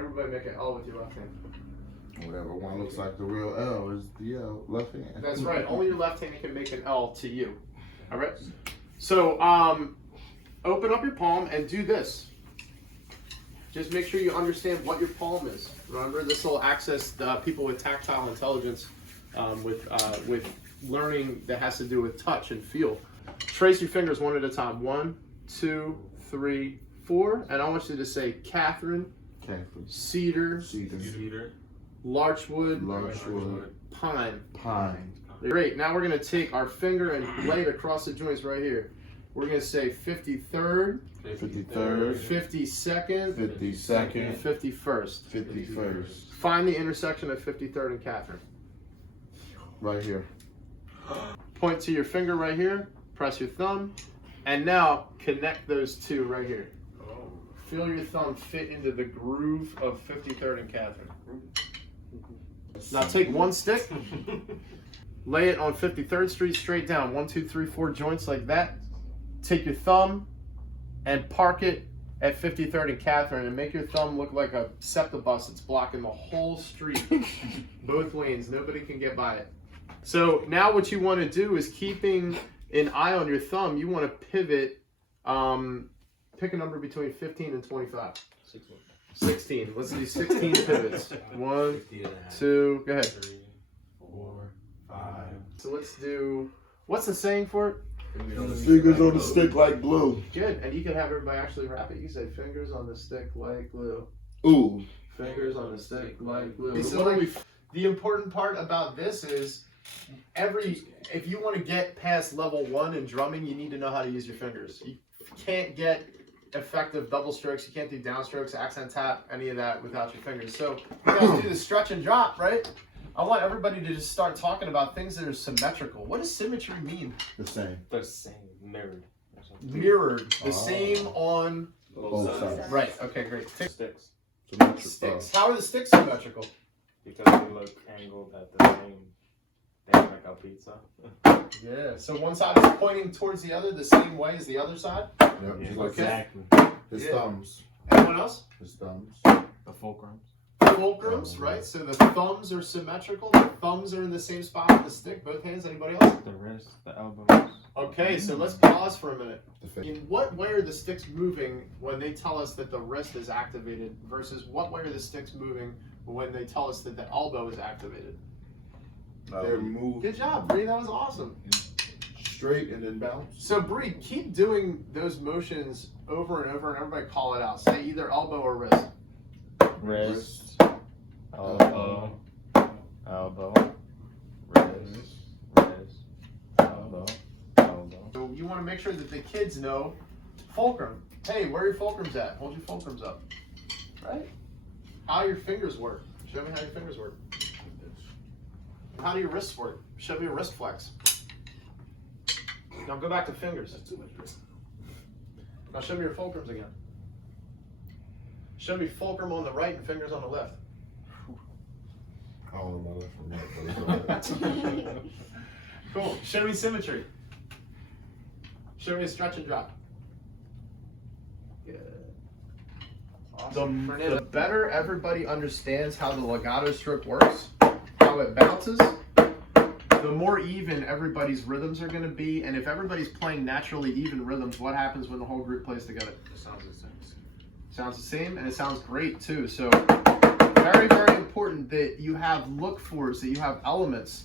Everybody make an L with your left hand. Whatever one looks like the real L is the L, left hand. That's right. Only your left hand can make an L to you. All right. So open up your palm and do this. Just make sure you understand what your palm is. Remember, this will access people with tactile intelligence, with learning that has to do with touch and feel. Trace your fingers one at a time. 1, 2, 3, 4. And I want you to say Catherine, Cedar, Larchwood, Pine. Great. Now we're going to take our finger and lay it across the joints right here. We're going to say 53rd, 52nd, 51st. Find the intersection of 53rd and Catherine. Right here. Point to your finger right here. Press your thumb. And now connect those two right here. Feel your thumb fit into the groove of 53rd and Catherine. Now take one stick, lay it on 53rd Street straight down. 1, 2, 3, 4 joints like that. Take your thumb and park it at 53rd and Catherine and make your thumb look like a SEPTA bus that's blocking the whole street. Both lanes, nobody can get by it. So now what you want to do is, keeping an eye on your thumb, you want to pivot, pick a number between 15 and 25. 16. Let's do 16 pivots. 1, 2, go ahead. 3, 4, 5. So let's do, what's the saying for it? Fingers on the stick like glue. Good, and you can have everybody actually rap it. You can say fingers on the stick like glue. Ooh. Fingers on the stick like glue. So the important part about this is, if you want to get past level 1 in drumming, you need to know how to use your fingers. You can't get effective double strokes, you can't do downstrokes, accent tap, any of that without your fingers. So you guys do the stretch and drop, right? I want everybody to just start talking about things that are symmetrical. What does symmetry mean? The same. The same. Mirrored. Mirrored. The same on both sides. Right. Okay, great. Sticks. Sticks. How are the sticks symmetrical? Because they look angled at the same. They look like a pizza. Yeah. So one side is pointing towards the other the same way as the other side? Yep. Yeah, Just like exactly. his thumbs. Anyone else? His thumbs. The fulcrums. Fulcrums, right? So the thumbs are symmetrical. The thumbs are in the same spot with the stick. Both hands. Anybody else? The wrist, the elbows. Okay, so let's pause for a minute. In what way are the sticks moving when they tell us that the wrist is activated versus what way are the sticks moving when they tell us that the elbow is activated? They're moved. Good job, Bree. That was awesome. Straight and then bounce. So Bree, keep doing those motions over and over, and everybody call it out. Say either elbow or wrist. Wrist. Elbow. Elbow. Wrist. Wrist. Elbow. Elbow. So you want to make sure that the kids know fulcrum. Hey, where are your fulcrums at? Hold your fulcrums up. Right? How your fingers work. Show me how your fingers work. How do your wrists work? Show me your wrist flex. Now go back to fingers. Now show me your fulcrums again. Show me fulcrum on the right and fingers on the left. I don't know my left from right. Cool. Show me symmetry. Show me a stretch and drop. Good. Awesome. The better everybody understands how the legato stroke works, how it bounces, the more even everybody's rhythms are going to be. And if everybody's playing naturally even rhythms, what happens when the whole group plays together? It sounds the same. Sounds the same, and it sounds great too. So very, very important that you have look-fors, that you have elements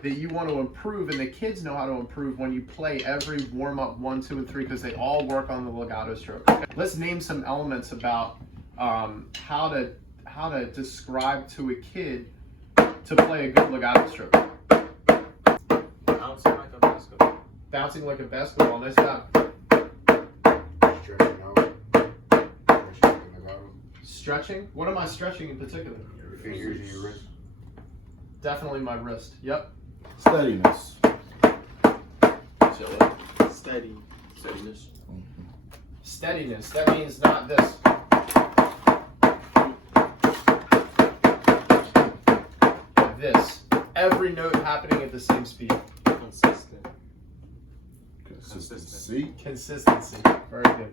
that you want to improve, and the kids know how to improve when you play every warm-up 1, 2, and 3, because they all work on the legato stroke. Okay. Let's name some elements about how to describe to a kid to play a good legato stroke. Bouncing like a basketball. Bouncing like a basketball. Nice job. Stretching out. Stretching. What am I stretching in particular? Your fingers and your wrist. Definitely my wrist. Yep. Steadiness. Steady. Steadiness. Steadiness. That means not this. This. Every note happening at the same speed. Consistent. Consistency. Consistency. Very good.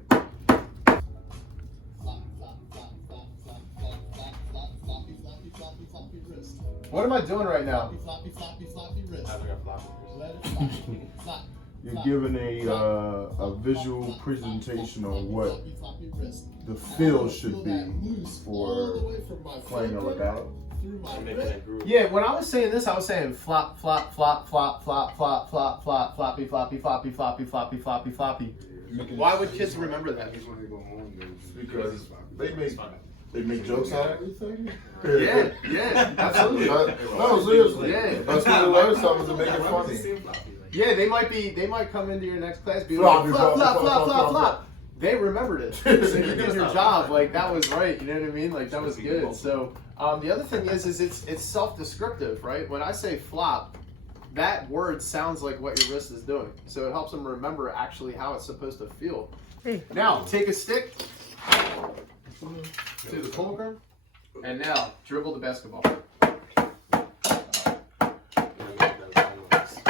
What am I doing right now? Floppy, floppy, floppy wrist. I forgot floppy. Let it floppy. Flop. You're giving a visual presentation on what the feel should be for playing a legato. Making a groove. Yeah, when I was saying this, I was saying flop, flop, flop, flop, flop, flop, flop, flop, floppy, floppy, floppy, floppy, floppy, floppy, floppy. Why would kids remember that? Because they make jokes out of everything. Yeah, yeah, absolutely. No, seriously. Yeah. That's when you learn something to make it funny. Yeah, they might come into your next class be Flop, like, flop, flop, flop, flop, flop, flop, flop, flop. flop. They remembered it. So you did your job. Like, that was right. You know what I mean? Like, that was good. So, the other thing is it's self-descriptive, right? When I say flop, that word sounds like what your wrist is doing. So it helps them remember actually how it's supposed to feel. Now, take a stick to the fulcrum, and now dribble the basketball.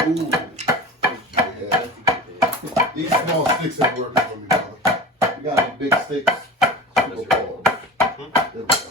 Ooh. Yeah. These small sticks ain't working for me, brother. You got the big sticks. Super balls.